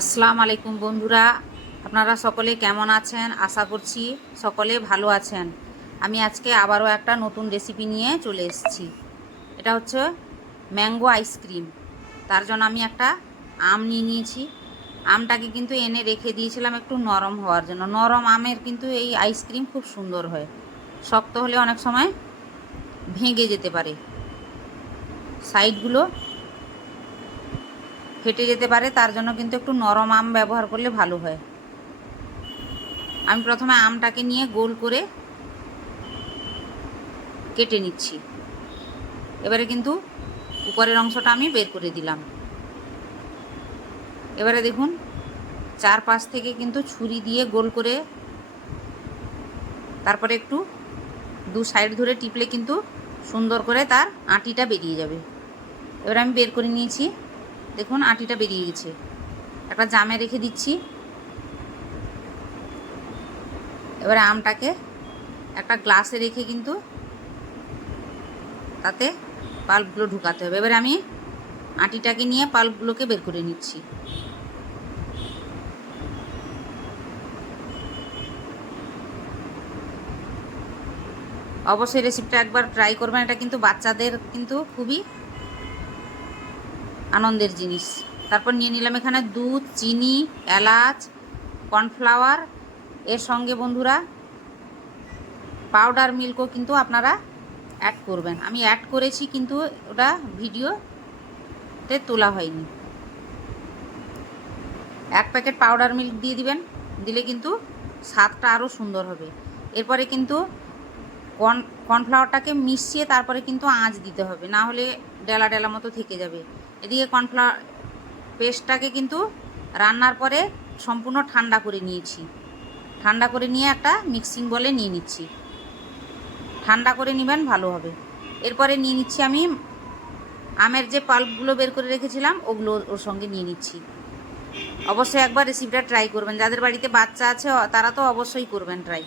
আসসালামু আলাইকুম বন্ধুরা। আপনারা সকলে কেমন আছেন? আশা করছি সকলে ভালো আছেন। আমি আজকে আবারও একটা নতুন রেসিপি নিয়ে চলে এসেছি। এটা হচ্ছে ম্যাঙ্গো আইসক্রিম। তার জন্য আমি একটা আম নিয়ে নিয়েছি। আমটাকে কিন্তু এনে রেখে দিয়েছিলাম একটু নরম হওয়ার জন্য। নরম আমের কিন্তু এই আইসক্রিম খুব সুন্দর হয়। শক্ত হলে অনেক সময় ভেঙে যেতে পারে। সাইডগুলো ফেটে যেতে পারে, তার জন্য কিন্তু একটু নরম আম ব্যবহার করলে ভালো হয়। আমি প্রথমে আমটাকে নিয়ে গোল করে কেটে নিচ্ছি। এবারে কিন্তু উপরের অংশটা আমি বের করে দিলাম। এবারে দেখুন চার চারপাশ থেকে কিন্তু ছুরি দিয়ে গোল করে তারপরে একটু দু সাইড ধরে টিপলে কিন্তু সুন্দর করে তার আটিটা বেরিয়ে যাবে। এবার আমি বের করে নিয়েছি দেখুন, আটিটা বেরিয়ে গেছে। একটা জামে রেখে দিচ্ছি। এবারে আমটাকে একটা গ্লাসে রেখে কিন্তু তাতে পাল্পগুলো ঢুকাতে হবে। এবারে আমি আটিটাকে নিয়ে পাল্পগুলোকে বের করে নিচ্ছি। অবশ্যই রেসিপিটা একবার ট্রাই করবেন। এটা কিন্তু বাচ্চাদের কিন্তু খুবই আনন্দের জিনিস। তারপর নিয়ে নিলাম এখানে দুধ, চিনি, এলাচ, কর্নফ্লাওয়ার। এর সঙ্গে বন্ধুরা, পাউডার মিল্কও কিন্তু আপনারা অ্যাড করবেন। আমি অ্যাড করেছি কিন্তু ওটা ভিডিওতে তোলা হয়নি। এক প্যাকেট পাউডার মিল্ক দিয়ে দিবেন, দিলে কিন্তু স্বাদটা আরও সুন্দর হবে। এরপরে কিন্তু কর্ন, কর্নফ্লাওয়ারটাকে মিশিয়ে তারপরে কিন্তু আঁচ দিতে হবে, না হলে ডেলা ডেলা মতো থেকে যাবে। এদিকে কর্নফ্লাওয়ার পেস্টটাকে কিন্তু রান্নার পরে সম্পূর্ণ ঠান্ডা করে নিয়েছি। ঠান্ডা করে নিয়ে একটা মিক্সিং বলে নিয়ে নিচ্ছি। ঠান্ডা করে নেবেন, ভালো হবে। এরপরে নিয়ে নিচ্ছি আমি আমের যে পাল্পগুলো বের করে রেখেছিলাম, ওগুলো ওর সঙ্গে নিয়ে নিচ্ছি। অবশ্যই একবার রেসিপিটা ট্রাই করবেন। যাদের বাড়িতে বাচ্চা আছে তারা তো অবশ্যই করবেন ট্রাই।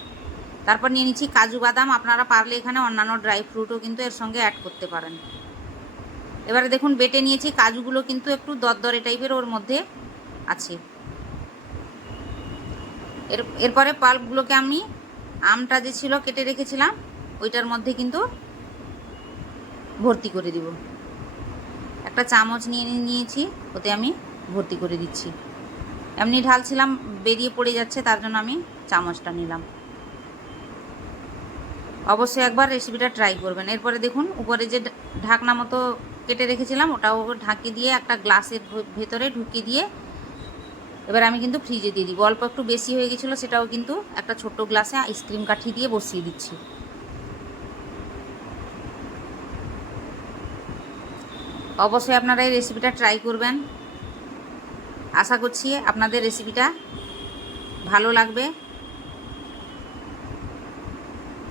তারপর নিয়ে নিচ্ছি কাজু বাদাম। আপনারা পারলে এখানে অন্যান্য ড্রাই ফ্রুটও কিন্তু এর সঙ্গে অ্যাড করতে পারেন। এবারে দেখুন, বেটে নিয়েছি, কাজুগুলো কিন্তু একটু দরদরে টাইপের ওর মধ্যে আছে। এর, এরপরে পাল্পগুলোকে আমি, আমটা যে ছিল কেটে রেখেছিলাম, ওইটার মধ্যে কিন্তু ভর্তি করে দিব। একটা চামচ নিয়ে নিয়েছি, ওতে আমি ভর্তি করে দিচ্ছি। এমনি ঢালছিলাম, বেরিয়ে পড়ে যাচ্ছে, তার জন্য আমি চামচটা নিলাম। অবশ্যই একবার রেসিপিটা ট্রাই করবেন। এরপরে দেখুন, উপরে যে ঢাকনা মতো কেটে রেখেছিলাম, ওটাও ঢাকি দিয়ে একটা গ্লাসের ভেতরে ঢুকিয়ে দিয়ে এবার আমি কিন্তু ফ্রিজে দিয়ে দিই অল্প একটু বেশি হয়ে গেছিল, সেটাও কিন্তু একটা ছোট্ট গ্লাসে আইসক্রিম কাঠি দিয়ে বসিয়ে দিচ্ছি। অবশ্যই আপনারা এই রেসিপিটা ট্রাই করবেন। আশা করছি আপনাদের রেসিপিটা ভালো লাগবে।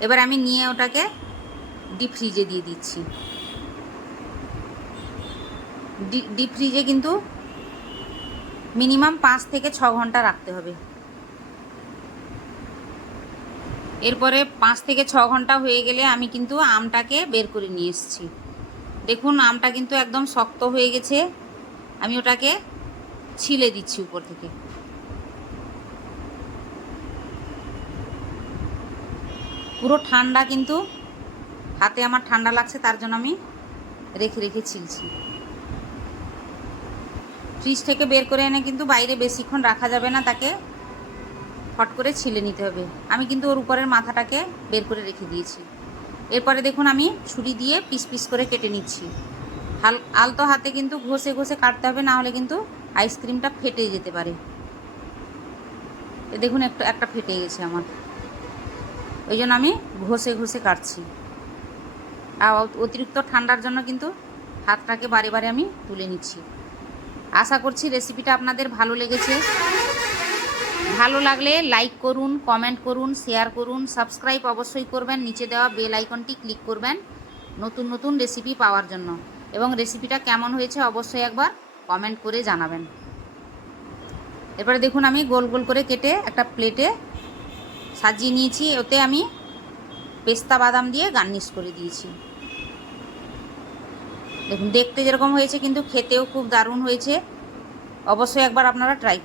এবার আমি নিয়ে ওটাকে ডিপ ফ্রিজে দিয়ে দিচ্ছি। ডিপ ফ্রিজে কিন্তু মিনিমাম পাঁচ থেকে ছ ঘণ্টা রাখতে হবে। এরপরে পাঁচ থেকে ছ ঘণ্টা হয়ে গেলে আমি কিন্তু আমটাকে বের করে নিয়ে এসেছি। দেখুন, আমটা কিন্তু একদম শক্ত হয়ে গেছে। আমি ওটাকে ছিলে দিচ্ছি উপর থেকে। পুরো ঠান্ডা কিন্তু, হাতে আমার ঠান্ডা লাগছে, তার জন্য আমি রেখে রেখে ছিলছি। ফ্রিজ থেকে বের করে এনে কিন্তু বাইরে বেশিক্ষণ রাখা যাবে না, তাকে ফট করে ছিলে নিতে হবে। আমি কিন্তু ওর উপরের মাথাটাকে বের করে রেখে দিয়েছি। এরপরে দেখুন আমি ছুরি দিয়ে পিস পিস করে কেটে নিচ্ছি। হাল, আলতো হাতে কিন্তু ঘষে ঘষে কাটতে হবে, না হলে কিন্তু আইসক্রিমটা ফেটে যেতে পারে। দেখুন একটু, একটা ফেটে গেছে আমার। ওই জন্য আমি ঘষে ঘষে কাটছি। আর অতিরিক্ত ঠান্ডার জন্য কিন্তু হাতটাকে বারে বারে আমি তুলে নিচ্ছি। আশা করছি রেসিপিটা আপনাদের ভালো লেগেছে। ভালো লাগলে লাইক করুন কমেন্ট করুন শেয়ার করুন সাবস্ক্রাইব অবশ্যই করবেন, নিচে দেওয়া বেল আইকনটি ক্লিক করবেন নতুন নতুন রেসিপি পাওয়ার জন্য। এবং রেসিপিটা কেমন হয়েছে অবশ্যই একবার কমেন্ট করে জানাবেন। এরপরে দেখুন আমি গোল গোল করে কেটে একটা প্লেটে সাজিয়ে নিয়েছি। ওতে আমি পেস্তা বাদাম দিয়ে গার্নিশ করে দিয়েছি। দেখুন দেখতে যেরকম হয়েছে কিন্তু খেতেও খুব দারুণ হয়েছে। অবশ্যই একবার আপনারা ট্রাই